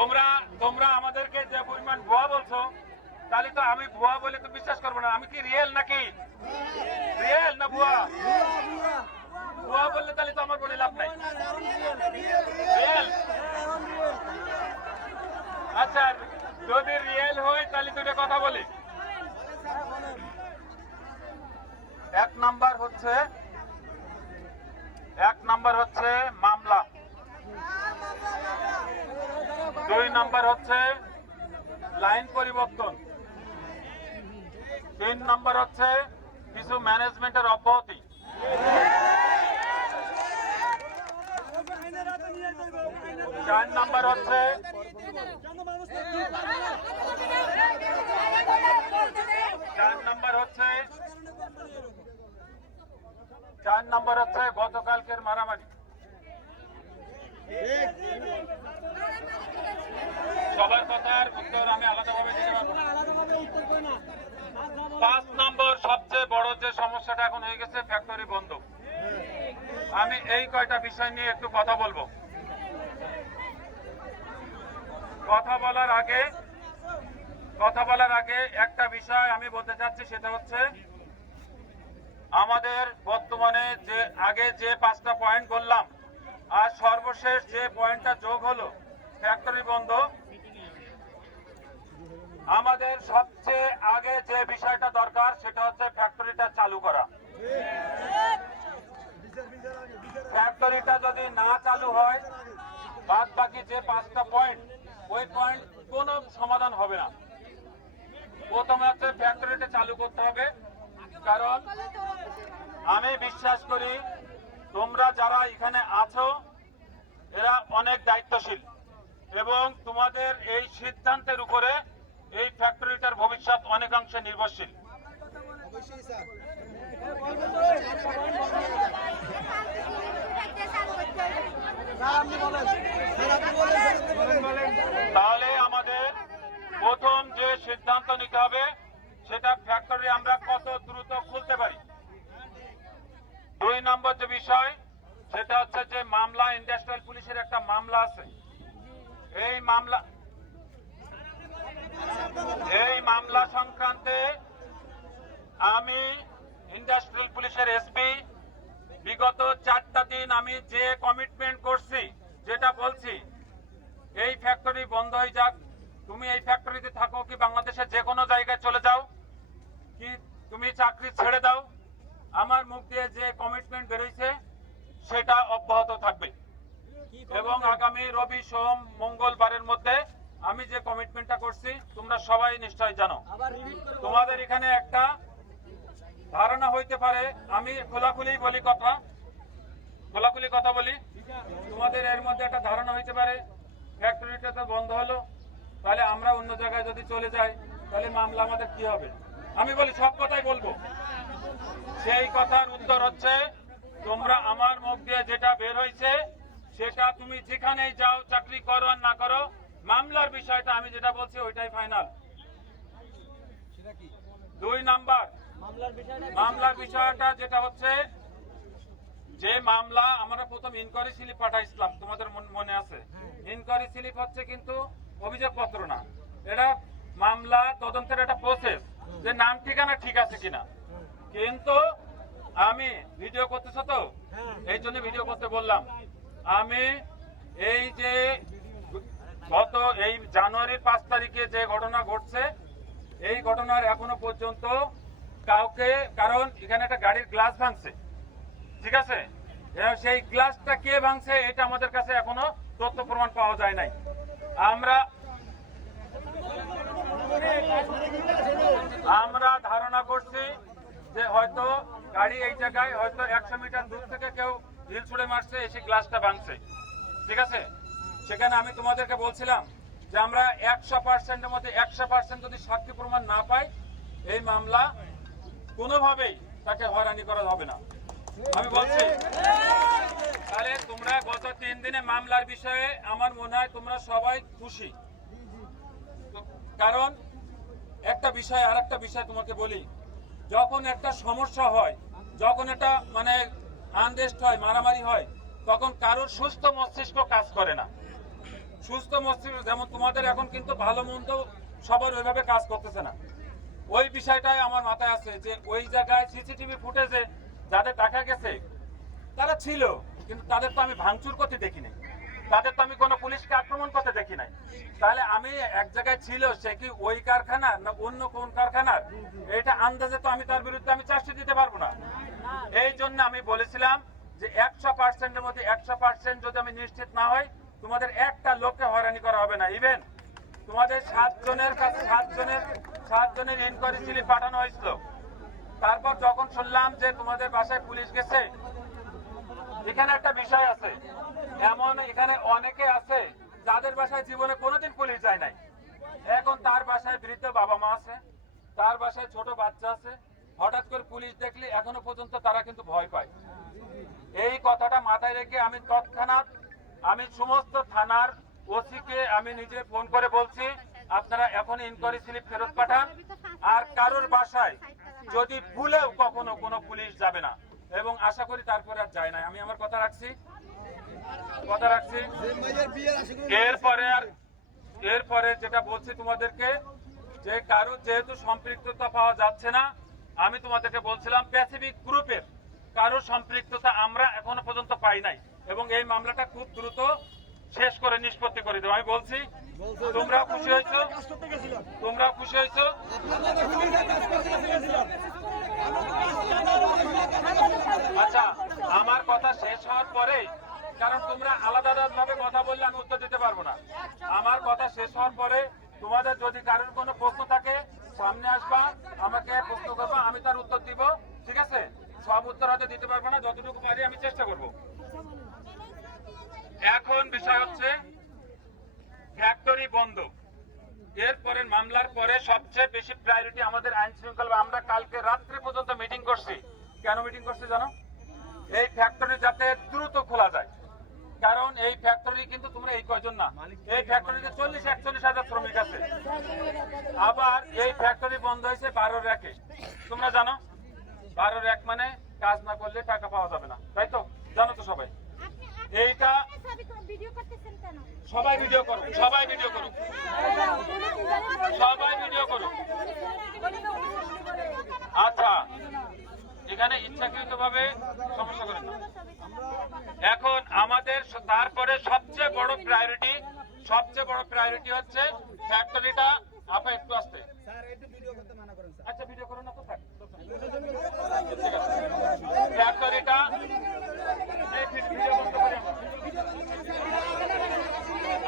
তোমরা তোমরা আমাদেরকে যে পরিমাণ ভুয়া বলছো, তাহলে তো আমি ভুয়া বলে তো বিশ্বাস করবো না। আমি কি রিয়েল নাকি? রিয়েল না ভুয়া? ভুয়া বললে তাহলে তো আমার বলে লাভ নাই। রিয়েল? আচ্ছা, যদি রিয়েল হয় তাহলে দুটো কথা বলি। এক নাম্বার হচ্ছে মামলা, 2 নাম্বার হচ্ছে লাইন পরিবর্তন, 3 নাম্বার হচ্ছে কিছু ম্যানেজমেন্টের অব্যাহতি, 4 নাম্বার হচ্ছে গতকালকের মারামারি। সবার কথার উত্তর আমি আলাদাভাবে দিতে পারবো না। 5 নম্বর সবচেয়ে বড় যে সমস্যাটা এখন হয়ে গেছে, ফ্যাক্টরি বন্ধ। আমি এই কয়টা বিষয় নিয়ে একটু কথা বলবো। কথা বলার আগে একটা বিষয় আমি বলতে চাচ্ছি, সেটা হচ্ছে আমাদের বর্তমানে যে আগে যে 5টা পয়েন্ট বললাম, আর সর্বশেষ যে পয়েন্টটা যোগ হলো ফ্যাক্টরি বন্ধ, আমাদের সবচেয়ে আগে যে বিষয়টা দরকার সেটা হচ্ছে ফ্যাক্টরিটা চালু করা। ফ্যাক্টরিটা যদি না চালু হয়, বাদ বাকি যে 5টা পয়েন্ট, ওই পয়েন্ট কোনো সমাধান হবে না। প্রথমে হচ্ছে ফ্যাক্টরিটা চালু করতে হবে, কারণ আমি বিশ্বাস করি তোমরা যারা এখানে আছো এরা অনেক দায়িত্বশীল, এবং তোমাদের এই সিদ্ধান্তের উপরে এই ফ্যাক্টরিটার ভবিষ্যৎ অনেকাংশে নির্ভরশীল। তাহলে আমাদের প্রথম যে সিদ্ধান্ত নিতে হবে সেটা ফ্যাক্টরি আমরা কত দ্রুত খুলতে পারি। 2 নম্বর যে বিষয় সেটা হচ্ছে যে মামলা, ইন্ডাস্ট্রিয়াল পুলিশের একটা মামলা আছে। এই মামলা সংক্রান্তে আমি ইন্ডাস্ট্রিয়াল পুলিশের এসপি বিগত 4টা দিন আমি যে কমিটমেন্ট করছি, যেটা বলছি, এই ফ্যাক্টরি বন্ধ হয়ে যাক, তুমি এই ফ্যাক্টরিতে থাকো কি বাংলাদেশের যে কোনো জায়গায় চলে যাও, কি তুমি চাকরি ছেড়ে দাও, আমার মুখ দিয়ে যে কমিটমেন্ট বেরোইছে সেটা অব্যাহত থাকবে। এবং আগামী রবি, সোম, মঙ্গলবারের মধ্যে আমি যে কমিটমেন্টটা করছি তোমরা সবাই নিশ্চয় জানো। তোমাদের এখানে একটা ধারণা হইতে পারে, আমি খোলাখুলি কথা বলি, তোমাদের এর মধ্যে একটা ধারণা হইতে পারে ফ্যাক্টরিটা তো বন্ধ হলো, তাহলে আমরা অন্য জায়গায় যদি চলে যাই তাহলে মামলা আমাদের কি হবে। আমি বলি সব কথাই বলবো। সেই কথার উত্তর হচ্ছে তোমরা আমার মুখ দিয়ে যেটা বের হয়েছে সেটা তুমি যেখানেই যাও, চাকরি করো আর না করো, মামলার বিষয়টা আমি যেটা বলছি ওইটাই ফাইনাল। 2 নাম্বার মামলার বিষয়টা যেটা হচ্ছে, যে মামলা আমরা প্রথম ইনকোয়ারি স্লিপ পাঠাইছিলাম, তোমাদের মনে আছে? ইনকোয়ারি স্লিপ হচ্ছে কিন্তু অভিযোগপত্র না, এটা মামলা তদন্তের একটা প্রসেস, যে নাম ঠিকানা ঠিক আছে কিনা। কিন্তু আমি ভিডিও করতেছো তো, এই জন্য ভিডিও করতে বললাম। আমি এই যে গত এই জানুয়ারির 5 তারিখে যে ঘটনা ঘটছে, এই ঘটনার এখনো পর্যন্ত কাউকে, কারণ এখানে একটা গাড়ির গ্লাস ভাঙছে, ঠিক আছে, সেই গ্লাসটা কে ভাঙছে এটা আমাদের কাছে এখনো তথ্য প্রমাণ পাওয়া যায় নাই। আমরা ধারণা করছি যে হয়তো গাড়ি এই জায়গায় হয়তো 100 মিটার দূর থেকে কেউ ঢিল ছুড়ে মারছে, এসে গ্লাসটা ভাঙছে, ঠিক আছে। সেখানে আমি তোমাদেরকে বলছিলাম যে আমরা 100%-এর মধ্যে 100% যদি সাক্ষী প্রমাণ না পাই, এই মামলা কোনোভাবেই তাকে হয়রানি করা হবে না, আমি বলছি। তাহলে তোমরা গত 3 দিনে মামলার বিষয়ে আমার মনে হয় তোমরা সবাই খুশি, কারণ একটা বিষয় আর একটা বিষয় তোমাকে বলি, যখন একটা সমস্যা হয়, যখন একটা মানে আনরেস্ট হয়, মারামারি হয়, তখন কারোর সুস্থ মস্তিষ্ক কাজ করে না। সুস্থ মস্তিষ্ক, যেমন তোমাদের এখন কিন্তু ভালো মন্দ সবার ওইভাবে কাজ করতেছে না, ওই বিষয়টাই আমার মাথায় আছে যে ওই জায়গায় সিসিটিভি ফুটেজে যাদের দেখা গেছে তারা ছিল, কিন্তু তাদের তো আমি ভাঙচুর করতে দেখি নাই, তাদের তো আমি কোনো পুলিশকে আক্রমণ করতে দেখি নাই। তাহলে আমি এক জায়গায় ছিল, সে কি ওই কারখানা না অন্য কোন কারখানার, এটা আন্দাজে তো আমি তার বিরুদ্ধে আমি চার্জশিট দিতে পারবো না। এই জন্য আমি বলেছিলাম যে 100%-এর মধ্যে 100% যদি আমি নিশ্চিত না হই, তোমাদের একটা লোককে হয়রানি করা হবে না। ইভেন তোমাদের 7 জনের কাছে 7 জনের ইনকোয়ারি স্লিপ পাঠানো হয়েছিল। তারপর যখন শুনলাম যে তোমাদের বাসায় পুলিশ গেছে, এখানে একটা বিষয় আছে, এমন এখানে অনেকে আছে যাদের বাসায় জীবনে কোনোদিন পুলিশ যায় নাই। এখন তার বাসায় বৃদ্ধ বাবা মা আছে, তার বাসায় ছোট বাচ্চা আছে, হঠাৎ করে পুলিশ দেখলে এখনো পর্যন্ত তারা কিন্তু ভয় পায়। এই কথাটা মাথায় রেখে আমি তৎক্ষণাৎ আমি সমস্ত থানার ওসিকে আমি নিজে ফোন করে বলছি, আপনারা এখন ইনকোয়ারি স্লিপ ফেরত পাঠান, আর কারোর বাসায় যদি ভুলেও কখনো কোনো পুলিশ যাবে না, এবং আশা করি তারপরে আর যায় না। আমি আমার কথা রাখছি। এরপরে যেটা বলছি তোমাদেরকে, যে কারো যেহেতু সম্পৃক্ততা পাওয়া যাচ্ছে না, আমি তোমাদেরকে বলছিলাম প্যাসিফিক গ্রুপের কারো সম্পৃক্ততা আমরা এখনো পর্যন্ত পাই নাই, এবং এই মামলাটা খুব দ্রুত শেষ করে নিষ্পত্তি করে দেবো। আমি বলছি, তোমরা খুশি হয়েছো? তোমরা খুশি হয়েছো? আচ্ছা, আমার কথা শেষ হওয়ার পরে, কারণ তোমরা আলাদা আলাদা ভাবে কথা বললে আমি উত্তর দিতে পারবো না, আমার কথা শেষ হওয়ার পরে তোমাদের যদি কারোর কোনো প্রশ্ন থাকে সামনে আসবা, আমাকে প্রশ্ন করবা, আমি তার উত্তর দিব। ঠিক আছে? সব উত্তর হয়তো দিতে পারবো না, যতটুকু পারি আমি চেষ্টা করব। এখন বিষয় হচ্ছে ফ্যাক্টরি বন্ধ। এরপরে মামলার পরে সবচেয়ে বেশি প্রায়োরিটি আমাদের আইন শৃঙ্খলা। আমরা কালকে রাত্রে পর্যন্ত মিটিং করছি। কেন মিটিং করছি জানো? এই ফ্যাক্টরি যাতে দ্রুত খোলা যায়, কারণ এই ফ্যাক্টরি কিন্তু তোমরা এই কয়জন না, এই ফ্যাক্টরিতে 40-41 হাজার শ্রমিক আছে। আবার এই ফ্যাক্টরি বন্ধ হয়েছে 12 র্যাকে। তোমরা জানো 12 র্যাক মানে কাজ না করলে টাকা পাওয়া যাবে না, তাই তো? জানো তো সবাই। এইটা সবাই ভিডিও করুক, সবাই ভিডিও করুক, সবাই ভিডিও করুক। আচ্ছা, এখানে ইচ্ছাকৃত ভাবে সমস্যা করেন না। এখন আমাদের তারপরে সবচেয়ে বড় প্রায়োরিটি হচ্ছে ফ্যাক্টরিটা। আপা একটু আসতে, আচ্ছা ভিডিও করুন না, তো থাক। ফ্যাক্টরিটা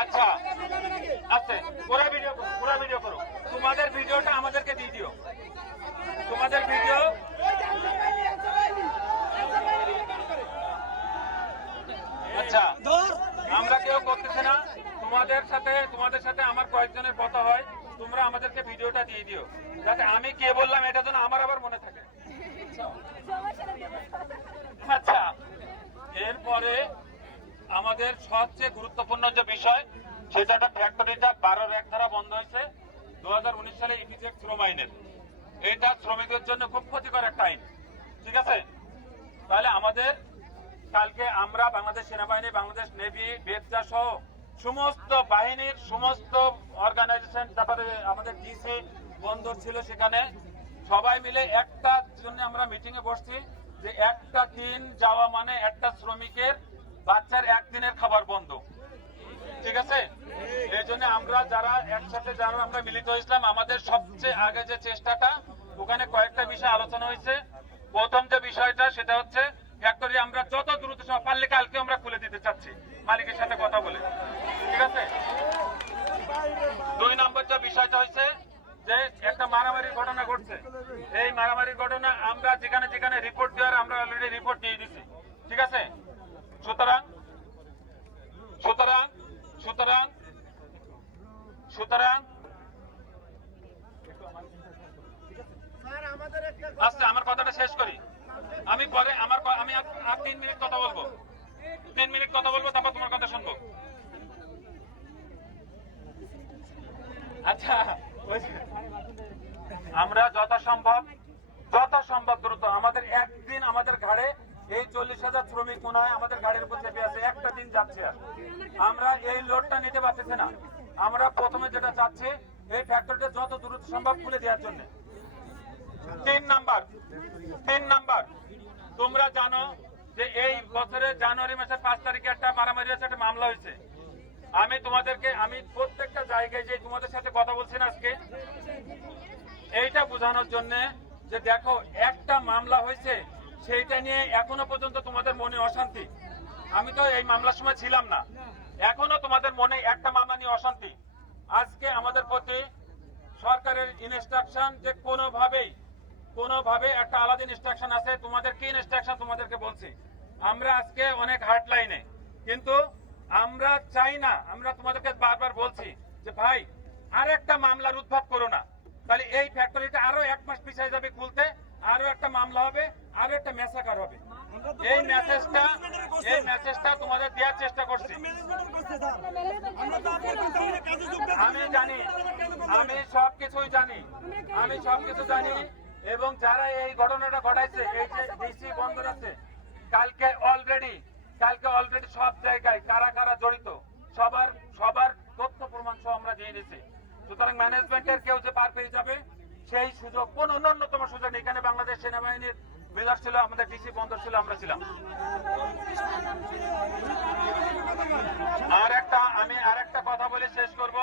আচ্ছা আচ্ছা পুরা ভিডিও করো। তোমাদের ভিডিওটা আমাদেরকে দিয়ে দিও, তোমাদের ভিডিও। আচ্ছা, আমরা কেউ করতেছে না, তোমাদের সাথে আমার কয়েকজনের কথা হয়, তোমরা আমাদেরকে ভিডিওটা দিয়ে দিও, যাতে আমি কে বললাম এটা যেন আমার আবার মনে থাকে। আচ্ছা, এরপরে আমাদের সবচেয়ে গুরুত্বপূর্ণ যে বিষয়, সেটা ফ্যাক্টরিটা 12 র্যাক দ্বারা বন্ধ হয়েছে 2019 সালে ইপিজেড শ্রম আইনের। এটা শ্রমিকদের জন্য খুব ক্ষতিকর একটা আইন। ঠিক আছে? তাহলে আমাদের কালকে আমরা বাংলাদেশ সেনাবাহিনী, বাংলাদেশ নেভি, বেতজা সহ সমস্ত বাহিনীর সমস্ত অর্গানাইজেশন, তারপরে আমাদের ডিসি বন্দর ছিল, সেখানে সবাই মিলে একটা জন্য আমরা মিটিং এ বসছি যে একটা দিন যাওয়া মানে একটা শ্রমিকের বাচ্চার একদিনের খাবার বন্ধ। ঠিক আছে? এই জন্য আমরা যারা একসাথে আমরা মিলিত হয়েছিলাম, আমাদের সবচেয়ে আগে যে চেষ্টাটা, ওখানে কয়েকটা বিষয় আলোচনা হয়েছে। প্রথম যে বিষয়টা সেটা হচ্ছে ফ্যাক্টরি আমরা যত দ্রুত পারলে কালকে আমরা খুলে দিতে চাচ্ছি মালিকের সাথে কথা বলে। ঠিক আছে? 2 নম্বর যে বিষয়টা হয়েছে যে একটা মারামারির ঘটনা ঘটছে, এই মারামারির ঘটনা আমরা যেখানে যেখানে রিপোর্ট দেওয়ার আমরা অলরেডি রিপোর্ট দিয়ে দিচ্ছি। ঠিক আছে? সুতরাং সুতরাং সুতরাং সুতরাং আচ্ছা, আমার কথাটা শেষ করি। আমি পরে আমি আর 3 মিনিট কথা বলবো, 3 মিনিট কথা বলবো, তারপর তোমার কথা শুনবো। আচ্ছা, আমরা যথাসম্ভব দ্রুত আমাদের একদিন আমাদের ঘাড়ে এই 40,000 শ্রমিক মনে হয় আমাদের ঘাড়ের উপর চেপে আছে, একটা দিন যাচ্ছে আর আমরা এই লোডটা নিতে পারতেছি না। আমরা প্রথমে যেটা চাচ্ছি এই ফ্যাক্টরিটা যত দ্রুত সম্ভব খুলে দেওয়ার জন্য। 3 নাম্বার, তোমরা জানো যে এই বছরের জানুয়ারি মাসের 5 তারিখে একটা মারামারি হয়েছে, একটা মামলা হয়েছে। আমি প্রত্যেকটা জায়গায় যে তোমাদের সাথে কথা বলছি না আজকে, এইটা বোঝানোর জন্য যে দেখো একটা মামলা হয়েছে, সেইটা নিয়ে এখনো পর্যন্ত তোমাদের মনে অশান্তি। আমি তো এই মামলার সময় ছিলাম না, এখনো তোমাদের মনে একটা মামলা নিয়ে অশান্তি। আজকে আমাদের প্রতি সরকারের ইনস্ট্রাকশন যে কোনোভাবে একটা আলাদা ইনস্ট্রাকশন আছে। তোমাদের কি ইনস্ট্রাকশন তোমাদেরকে বলছি। আমরা আজকে অনেক হার্ড লাইনে, কিন্তু আমরা চাই না, আমরা তোমাদেরকে বারবার বলছি যে ভাই আর একটা মামলার উদ্ভব করো না, তাহলে এই ফ্যাক্টরিটা আরো 1 মাস পিছিয়ে যাবে খুলতে, আরো একটা মামলা হবে, আরো একটা ম্যাসাকার হবে। এই মেসেজটা তোমাদের দেওয়ার চেষ্টা করছি। আমি জানি, আমি সবকিছু জানি এবং যারা এই ঘটনাটা ঘটাইছে, এই যে ডিসি বন্দর আছে, কালকে অলরেডি সব জায়গায় কারা কারা জড়িত সবার তথ্য প্রমাণ সহ আমরা দিয়ে দিয়েছি। সুতরাং ম্যানেজমেন্টের কেউ যে পার পেয়ে যাবে সেই সুযোগ, কোন ন্যূনতম সুযোগ নেই। এখানে বাংলাদেশ সেনাবাহিনীর বিভাগ ছিল, আমাদের ডিসি বন্দর ছিল, আমরা ছিলাম। আমি আরেকটা কথা বলে শেষ করব।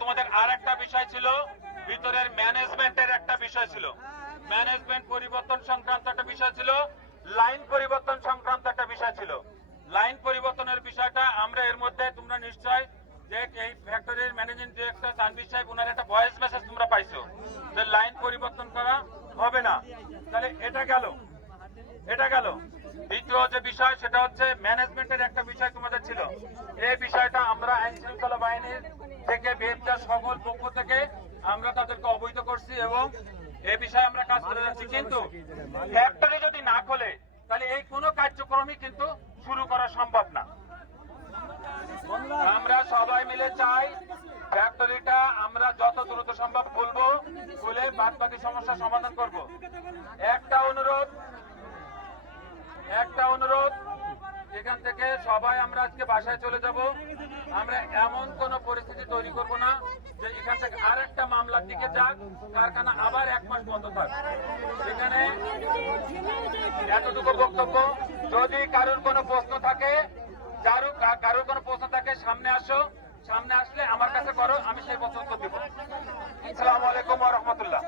তোমাদের আরেকটা বিষয় ছিল, ভিতরের ম্যানেজমেন্টের একটা বিষয় ছিল, ম্যানেজমেন্ট পরিবর্তন সংক্রান্ত একটা বিষয় ছিল, লাইন পরিবর্তন সংক্রান্ত একটা বিষয় ছিল। লাইন পরিবর্তনের বিষয়টা আমরা এর মধ্যে, তোমরা নিশ্চয় যে এই ফ্যাক্টরির ম্যানেজিং ডিরেক্টর তানভীর সাহেব, ওনার একটা ভয়েস মেসেজ তোমরা পাইছো যে লাইন পরিবর্তন করা হবে না। তাহলে এটা গেল। দ্বিতীয় যে বিষয় সেটা হচ্ছে ম্যানেজমেন্টের একটা বিষয় তোমাদের ছিল। এই বিষয়টা আমরা আইন শৃঙ্খলা বাহিনীর থেকে বেরচার সকল পক্ষ থেকে আমরা তাদেরকে অবহিত করছি এবং এই বিষয়ে আমরা কাজ করে যাচ্ছি। কিন্তু ফ্যাক্টরি যদি না খোলে তাহলে এই কোনো কার্যক্রমই কিন্তু শুরু করা সম্ভব না। আমরা সবাই মিলে চাই ফ্যাক্টরিটা আমরা যত দ্রুত সম্ভব খুলে বাদ বাকি সমস্যার সমাধান করব। একটা অনুরোধ, এখান থেকে সবাই আমরা আজকে বাসায় চলে যাব। আমরা এমন কোন পরিস্থিতি তৈরি করব না যে এখান থেকে আরেকটা মামলার দিকে যাক, কারখানা আবার 1 মাস বন্ধ থাক। এখানে এতটুকু বক্তব্য। যদি কারোর কোনো প্রশ্ন থাকে, সামনে আসো, সামনে আসলে আমার কাছে করো, আমি সেই প্রশ্ন উত্তর দিব। আসসালামু আলাইকুম ওয়া রাহমাতুল্লাহ।